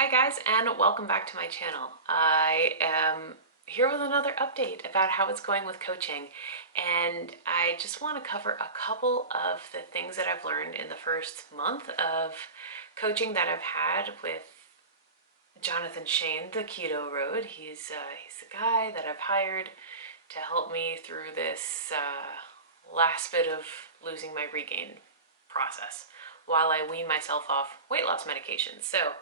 Hi guys, and welcome back to my channel. I am here with another update about how it's going with coaching, and I just want to cover a couple of the things that I've learned in the first month of coaching that I've had with Jonathan Shane, TheKetoRoad. He's the guy that I've hired to help me through this last bit of losing my regain process while I wean myself off weight loss medications. So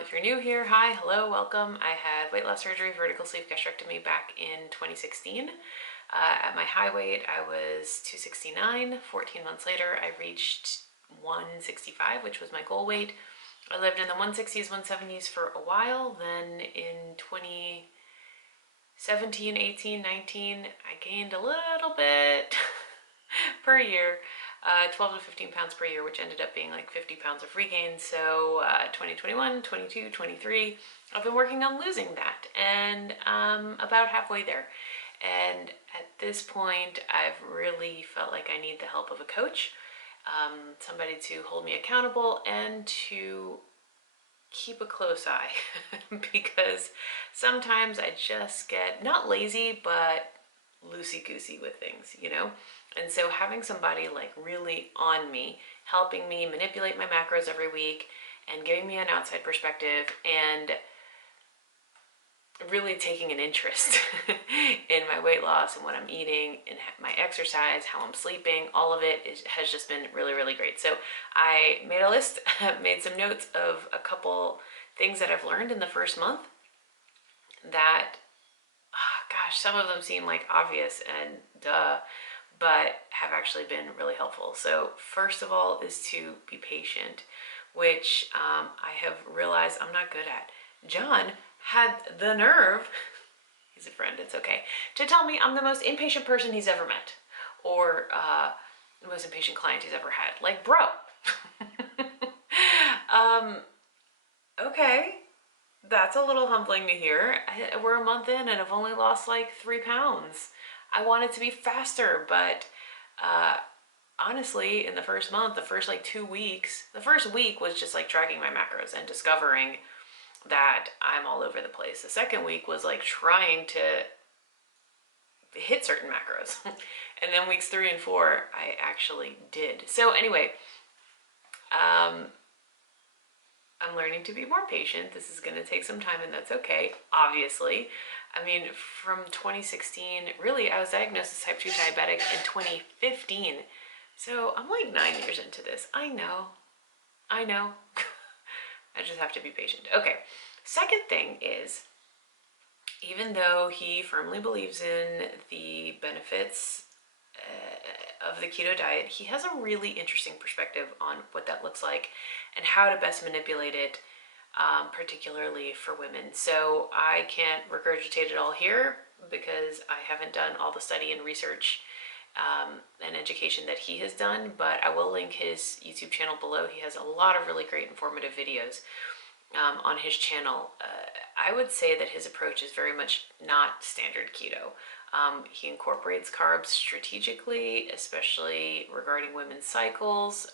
if you're new here, hi, hello, welcome. I had weight loss surgery, vertical sleeve gastrectomy back in 2016. At my high weight, I was 269. 14 months later, I reached 165, which was my goal weight. I lived in the 160s, 170s for a while. Then in 2017, 18, 19, I gained a little bit per year. 12 to 15 pounds per year, which ended up being like 50 pounds of regain. So 2021, 22, 23, I've been working on losing that, and about halfway there. And at this point, I've really felt like I need the help of a coach, somebody to hold me accountable and to keep a close eye because sometimes I just get not lazy, but loosey-goosey with things, you know? And so having somebody like really on me, helping me manipulate my macros every week and giving me an outside perspective and really taking an interest in my weight loss and what I'm eating and my exercise, how I'm sleeping, all of it has just been really, really great. So I made a list, made some notes of a couple things that I've learned in the first month that, gosh, some of them seem like obvious and duh, but have actually been really helpful. So first of all is to be patient, which I have realized I'm not good at. John had the nerve, he's a friend, it's okay, to tell me I'm the most impatient person he's ever met, or the most impatient client he's ever had. Like, bro. Okay, that's a little humbling to hear. We're a month in and I've only lost like 3 pounds. I want it to be faster, but honestly, in the first month, the first like 2 weeks, the first week was just like tracking my macros and discovering that I'm all over the place. The second week was like trying to hit certain macros. And then weeks 3 and 4, I actually did. So anyway, I'm learning to be more patient. This is going to take some time, and that's okay, obviously. I mean, from 2016, really, I was diagnosed as type 2 diabetic in 2015. So I'm like 9 years into this. I know. I just have to be patient. Okay, second thing is, even though he firmly believes in the benefits of the keto diet, he has a really interesting perspective on what that looks like and how to best manipulate it, particularly for women. So I can't regurgitate it all here because I haven't done all the study and research and education that he has done, but I will link his YouTube channel below. He has a lot of really great informative videos on his channel. I would say that his approach is very much not standard keto. He incorporates carbs strategically, especially regarding women's cycles.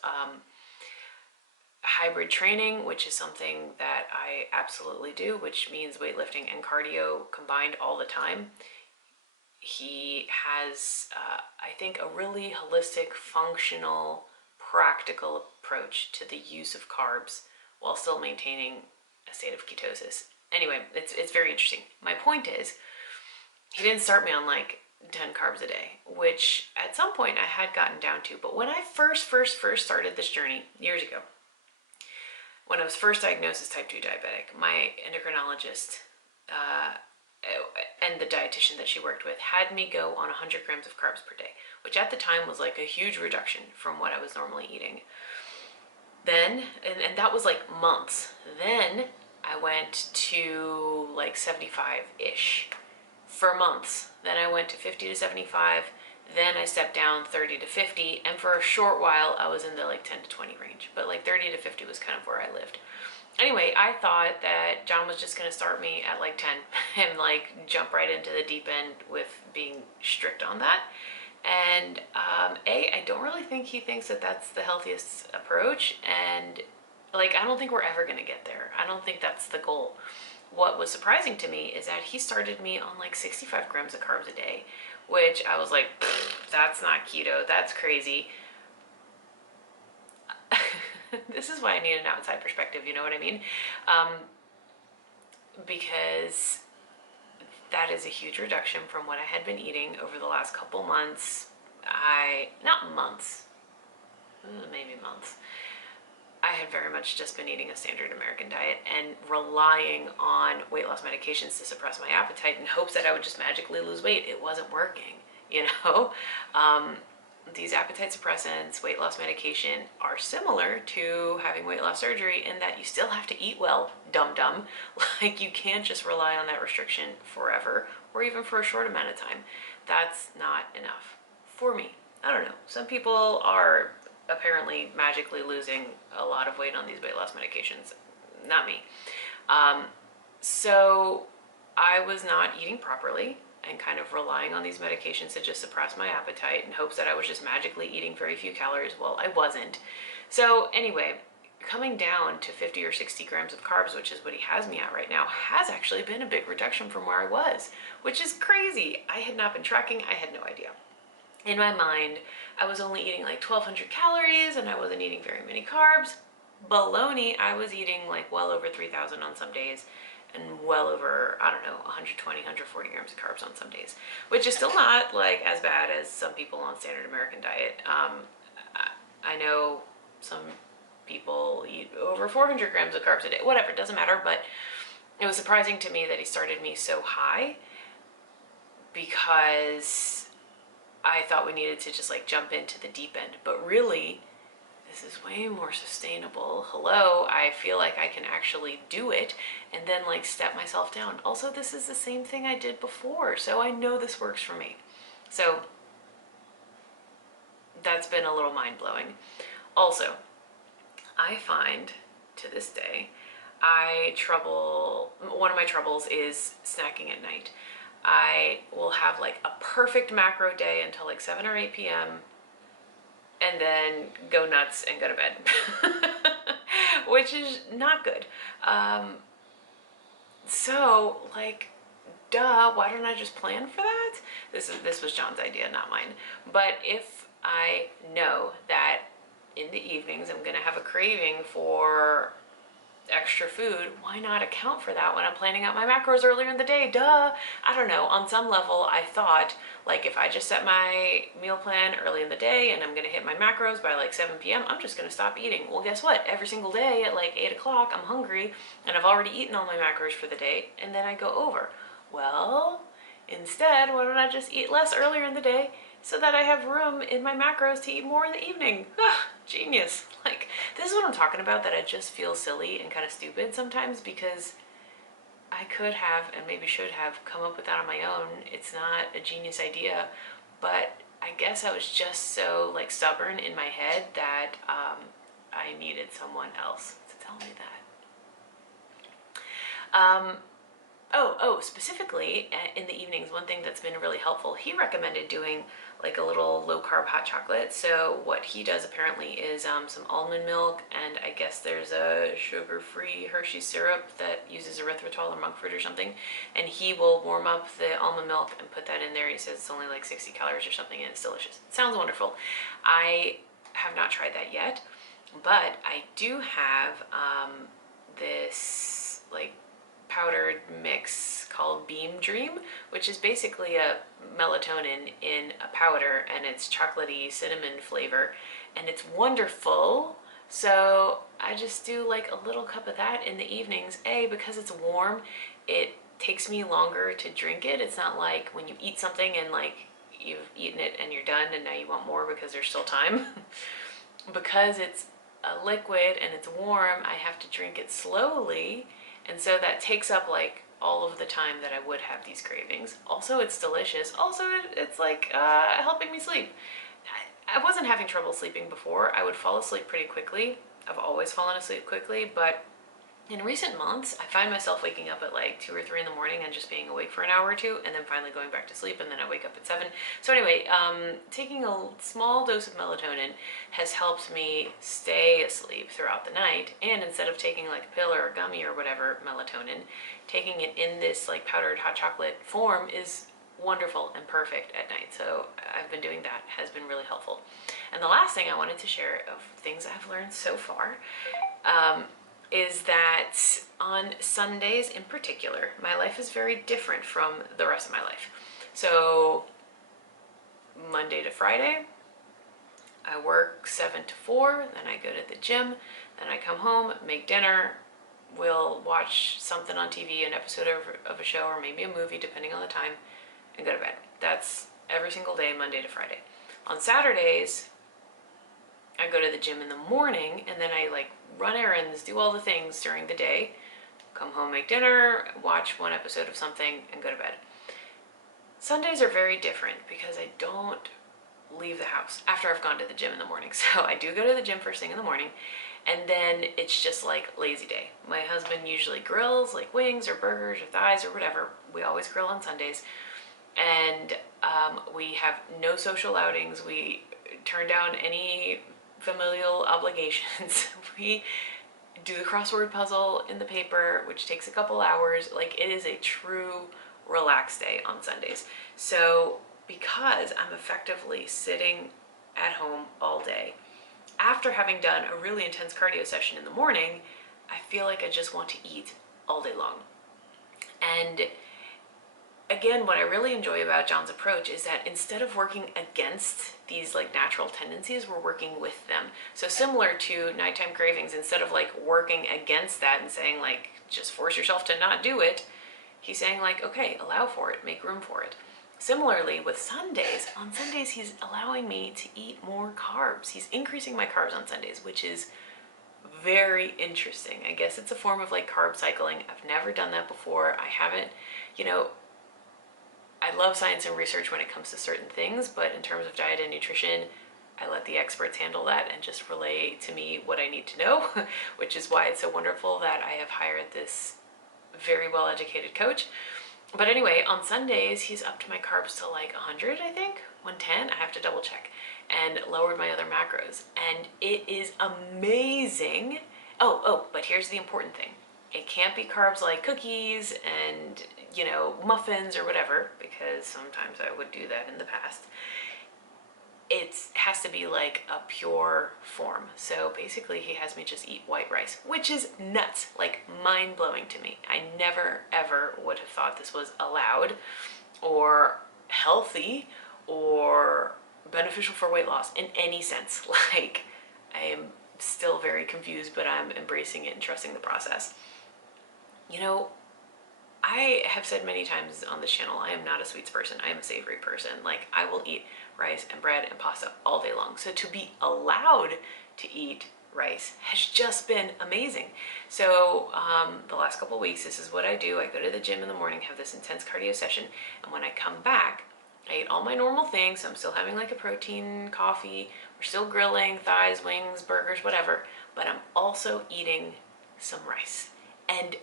Hybrid training, which is something that I absolutely do, which means weightlifting and cardio combined all the time. He has, I think, a really holistic, functional, practical approach to the use of carbs while still maintaining a state of ketosis. Anyway, it's very interesting. My point is, he didn't start me on like 10 carbs a day, which at some point I had gotten down to. But when I first started this journey years ago, when I was first diagnosed as type 2 diabetic, my endocrinologist and the dietitian that she worked with had me go on 100 grams of carbs per day, which at the time was like a huge reduction from what I was normally eating. Then, and that was like months. Then I went to like 75-ish for months. Then I went to 50 to 75. Then I stepped down 30 to 50. And for a short while, I was in the like 10 to 20 range. But like 30 to 50 was kind of where I lived. Anyway, I thought that John was just going to start me at like 10 and like jump right into the deep end with being strict on that. And I don't really think he thinks that that's the healthiest approach. And Like, I don't think we're ever gonna get there. I don't think that's the goal. What was surprising to me is that he started me on like 65 grams of carbs a day, which I was like, that's not keto, that's crazy. This is why I need an outside perspective, you know what I mean? Because that is a huge reduction from what I had been eating over the last couple months. Not months, maybe months. I had very much just been eating a standard American diet and relying on weight loss medications to suppress my appetite in hopes that I would just magically lose weight. It wasn't working, you know? These appetite suppressants, weight loss medication are similar to having weight loss surgery in that you still have to eat well, dum-dum. Like, you can't just rely on that restriction forever or even for a short amount of time. That's not enough for me. I don't know. Some people are apparently magically losing a lot of weight on these weight loss medications. Not me. So I was not eating properly and kind of relying on these medications to just suppress my appetite in hopes that I was just magically eating very few calories. Well, I wasn't. So anyway, coming down to 50 or 60 grams of carbs, which is what he has me at right now, has actually been a big reduction from where I was, which is crazy. I had not been tracking. I had no idea. In my mind, I was only eating like 1,200 calories and I wasn't eating very many carbs. Baloney, I was eating like well over 3,000 on some days and well over, I don't know, 120, 140 grams of carbs on some days, which is still not like as bad as some people on standard American diet. I know some people eat over 400 grams of carbs a day, whatever, it doesn't matter, but it was surprising to me that he started me so high because I thought we needed to just like jump into the deep end, but really this is way more sustainable. Hello, I feel like I can actually do it and then like step myself down. Also, this is the same thing I did before, so I know this works for me. So that's been a little mind-blowing. Also, I find to this day, one of my troubles is snacking at night. I will have like a perfect macro day until like 7 or 8 p.m. and then go nuts and go to bed, which is not good. So like, duh, why don't I just plan for that? This was John's idea, not mine. But if I know that in the evenings I'm gonna have a craving for extra food, why not account for that when I'm planning out my macros earlier in the day? Duh. I don't know. On some level, I thought, like, if I just set my meal plan early in the day and I'm going to hit my macros by like 7 p.m., I'm just going to stop eating. Well, guess what? Every single day at like 8 o'clock, I'm hungry and I've already eaten all my macros for the day and then I go over. Well, instead, why don't I just eat less earlier in the day so that I have room in my macros to eat more in the evening? Ah, genius. Like, this is what I'm talking about, that I just feel silly and kind of stupid sometimes because I could have and maybe should have come up with that on my own. It's not a genius idea, but I guess I was just so like stubborn in my head that I needed someone else to tell me that. Specifically in the evenings, one thing that's been really helpful, he recommended doing like a little low carb hot chocolate. So what he does apparently is some almond milk, and I guess there's a sugar-free Hershey syrup that uses erythritol or monk fruit or something, and he will warm up the almond milk and put that in there. He says it's only like 60 calories or something, and it's delicious. It sounds wonderful. I have not tried that yet, but I do have this like powdered mix called Beam Dream, which is basically a melatonin in a powder, and it's chocolatey cinnamon flavor, and it's wonderful. So I just do like a little cup of that in the evenings. Because it's warm, it takes me longer to drink it. It's not like when you eat something and like you've eaten it and you're done and now you want more because there's still time. Because it's a liquid and it's warm, I have to drink it slowly, and so that takes up like all of the time that I would have these cravings. Also, it's delicious. Also, it's like helping me sleep. I wasn't having trouble sleeping before. I would fall asleep pretty quickly. I've always fallen asleep quickly, but In recent months, I find myself waking up at like 2 or 3 in the morning and just being awake for an hour or two, and then finally going back to sleep, and then I wake up at 7. So anyway, taking a small dose of melatonin has helped me stay asleep throughout the night, and instead of taking like a pill or a gummy or whatever melatonin, taking it in this like powdered hot chocolate form is wonderful and perfect at night. So I've been doing that, has been really helpful. And the last thing I wanted to share of things I've learned so far is that on Sundays in particular, my life is very different from the rest of my life. So Monday to Friday, I work 7 to 4, then I go to the gym, then I come home, make dinner, we'll watch something on TV, an episode of a show or maybe a movie depending on the time, and go to bed. That's every single day, Monday to Friday. On Saturdays, I go to the gym in the morning, and then I like run errands, do all the things during the day, come home, make dinner, watch one episode of something, and go to bed. Sundays are very different because I don't leave the house after I've gone to the gym in the morning. So I do go to the gym first thing in the morning, and then it's just like lazy day. My husband usually grills like wings or burgers or thighs or whatever. We always grill on Sundays. And we have no social outings. We turn down any familial obligations. We do the crossword puzzle in the paper, which takes a couple hours. Like, it is a true relaxed day on Sundays. So because I'm effectively sitting at home all day, after having done a really intense cardio session in the morning, I feel like I just want to eat all day long. And again, what I really enjoy about John's approach is that instead of working against these like natural tendencies, we're working with them. So similar to nighttime cravings, instead of like working against that and saying like, just force yourself to not do it, he's saying like, okay, allow for it, make room for it. Similarly with Sundays, on Sundays he's allowing me to eat more carbs. He's increasing my carbs on Sundays, which is very interesting. I guess it's a form of like carb cycling. I've never done that before. I haven't, I love science and research when it comes to certain things, but in terms of diet and nutrition, I let the experts handle that and just relay to me what I need to know, which is why it's so wonderful that I have hired this very well-educated coach. But anyway, on Sundays, he's upped my carbs to like 100, I think, 110, I have to double check, and lowered my other macros. And it is amazing. But here's the important thing. It can't be carbs like cookies and, muffins or whatever, because sometimes I would do that in the past. It has to be like a pure form. So basically he has me just eat white rice, which is nuts, like mind-blowing to me. I never ever would have thought this was allowed or healthy or beneficial for weight loss in any sense. Like, I am still very confused, but I'm embracing it and trusting the process. I have said many times on this channel, I am not a sweets person. I am a savory person. Like, I will eat rice and bread and pasta all day long. So to be allowed to eat rice has just been amazing. So the last couple of weeks, this is what I do. I go to the gym in the morning, have this intense cardio session, and when I come back, I eat all my normal things. So I'm still having like a protein coffee. We're still grilling thighs, wings, burgers, whatever, but I'm also eating some rice. And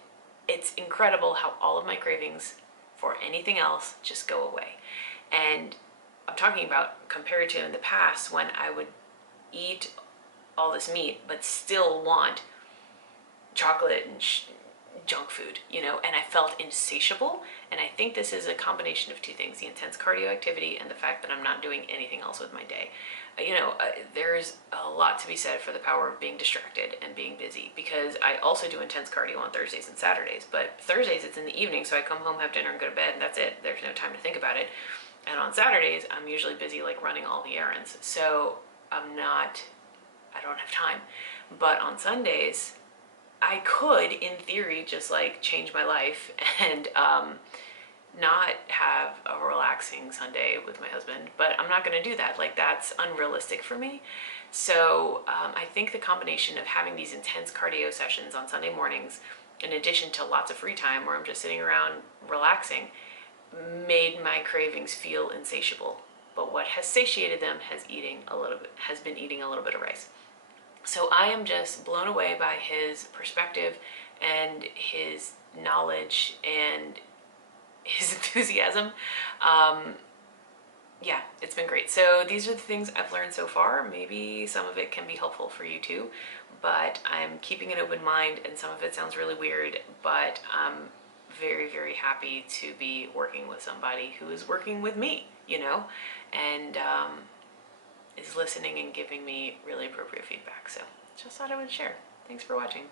it's incredible how all of my cravings for anything else just go away. And I'm talking about compared to in the past when I would eat all this meat but still want chocolate and junk food, and I felt insatiable. And I think this is a combination of two things: the intense cardio activity and the fact that I'm not doing anything else with my day. There's a lot to be said for the power of being distracted and being busy, because I also do intense cardio on Thursdays and Saturdays, but Thursdays it's in the evening, so I come home, have dinner, and go to bed, and that's it. There's no time to think about it. And on Saturdays, I'm usually busy like running all the errands, so I don't have time. But on Sundays, I could, in theory, just like change my life and not have a relaxing Sunday with my husband, but I'm not going to do that. Like, that's unrealistic for me. So I think the combination of having these intense cardio sessions on Sunday mornings, in addition to lots of free time where I'm just sitting around relaxing, made my cravings feel insatiable. But what has satiated them has been eating a little bit of rice. So I am just blown away by his perspective and his knowledge and his enthusiasm. Yeah, it's been great. So these are the things I've learned so far. Maybe some of it can be helpful for you too, but I'm keeping an open mind, and some of it sounds really weird, but I'm very, very happy to be working with somebody who is working with me, and is listening and giving me really appropriate feedback. So just thought I would share. Thanks for watching.